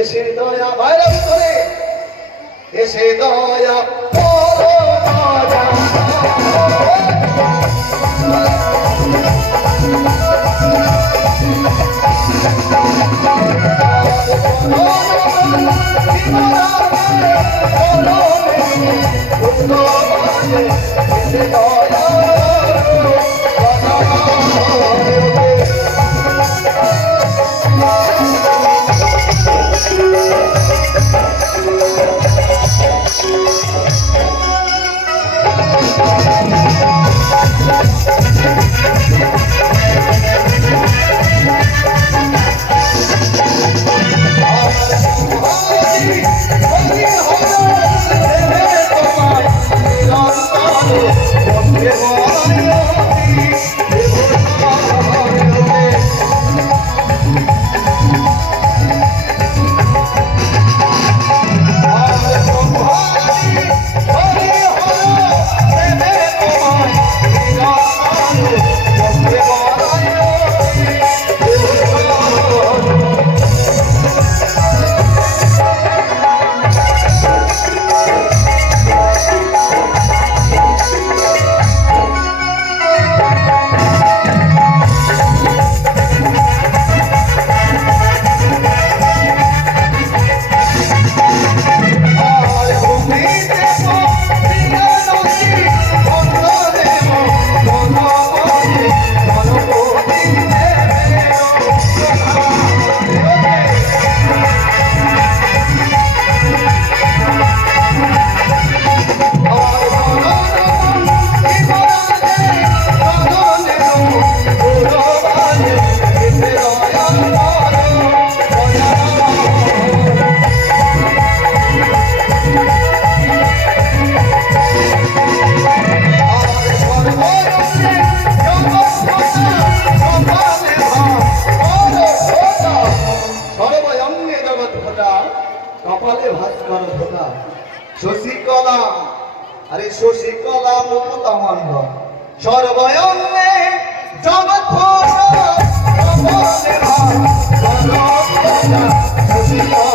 এসে দয়া বাইরে করে এসে দয়া কপালে ভাস্কর ধোকা শশিকলা আরে শশিকলা মুকুতামান্ড সর্বয়ঙ্গে জগৎ শশিকলা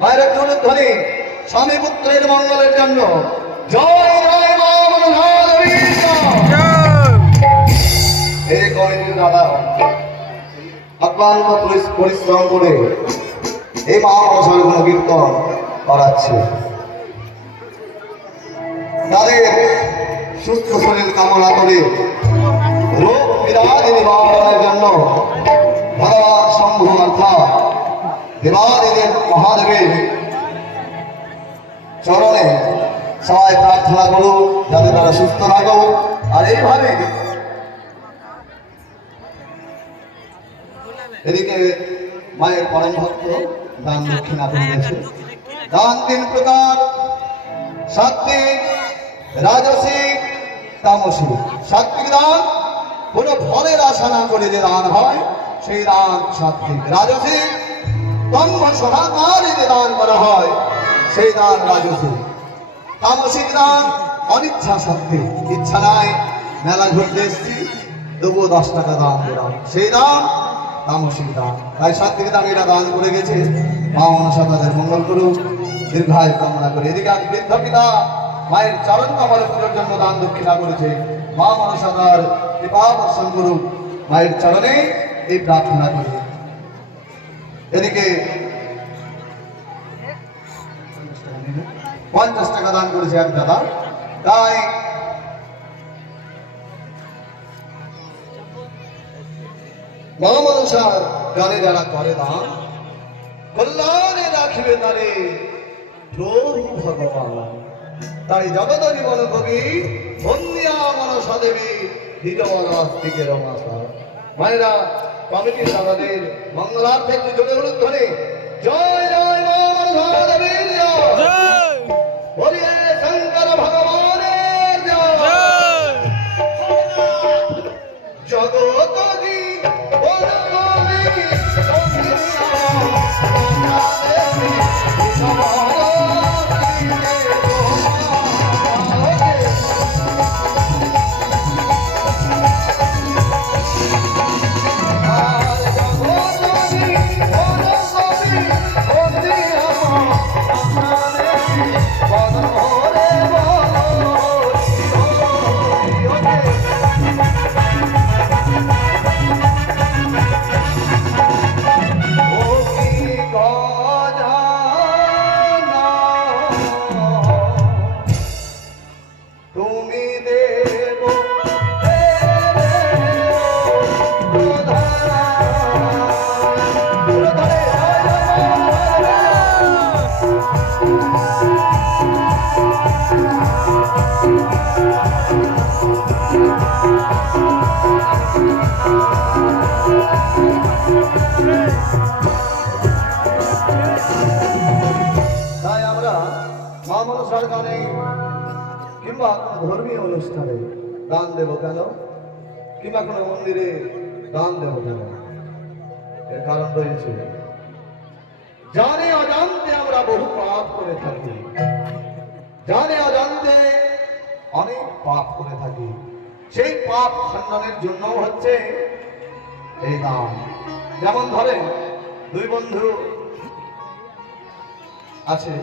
বাইরের ধ্বনি স্বামী পুত্রের মঙ্গলের জন্য জয় জয় মা মনসা দেবী এই কমিটির দাদা অক্লান্ত পরিশ্রম করে এই মা মনসার গুণ কীর্তন করাচ্ছে। তাদের সুস্থ শরীর কামনা করে রোগ বিরাজ নিবারণের জন্য ভগবান শম্ভু অর্থাৎ দেবাদেবের মহাদেবের চরণে সবাই প্রার্থনা করো যাতে তারা সুস্থ থাকো। আর এইভাবে এদিকে মায়ের পরম ভক্ত দান দক্ষিণা করে গেছে। দান 3 প্রকার, সাত্বিক, রাজসিক, তামসিক। সাত্বিক দান কোনো ফলের আশা না করে যে দান হয় সেই দান সাত্বিক। রাজসিক কর্ম সহাকারে যে দান করা হয় সেই দান রাজসিক। তামসিক দান অনিচ্ছা সাত্বিক, ইচ্ছা নাই মেলা ঘুরতে এসছি তবুও 10 টাকা দান দিলাম, সেই দান তামসিক দান। তাই সাত্বিক দান এরা দান করে গেছে। মা মনসা তাদের মঙ্গল করুক, দীর্ঘায়ু কামনা করে। এদিকে আজ বৃদ্ধ পিতা মায়ের চরণ কমলের জন্য দান দক্ষিণা করেছে। মা মনসা তার কৃপা বর্ষণ করুক, মায়ের চরণে এই প্রার্থনা করে। এদিকে 50 টাকা দান করেছে এক দাদা। তাই মা মনসার গানে যারা করে দান কল্যাণে রাখিবে তারে প্রভু ভগবান। তাই জগত জীবন কবি বন্দিয়া মনসা দেবী হিজবরাস্তিকে রমাসা। মায়েরা কমিটির দাদাদের মঙ্গলার্থে একটু জোরে হলুদ ধরে জয় জয় মা মনসা দেবীর জয়, বলিয়ে শঙ্কর ভগবানের জয়। জগত কি বলবি তাই আমরা মা মনসার গানে কিংবা কোনো ধর্মীয় অনুষ্ঠানে দান দেব কেন, কিংবা কোনো মন্দিরে দান দেব কেন? এর কারণ রয়েছে, জানে অজান্তে আমরা বহু পাপ করে থাকি, জানে অজান্তে অনেক পাপ করে থাকি। সেই পাপ খণ্ডনের জন্য হচ্ছে এই দান। যেমন ধরেন দুই বন্ধু আছে,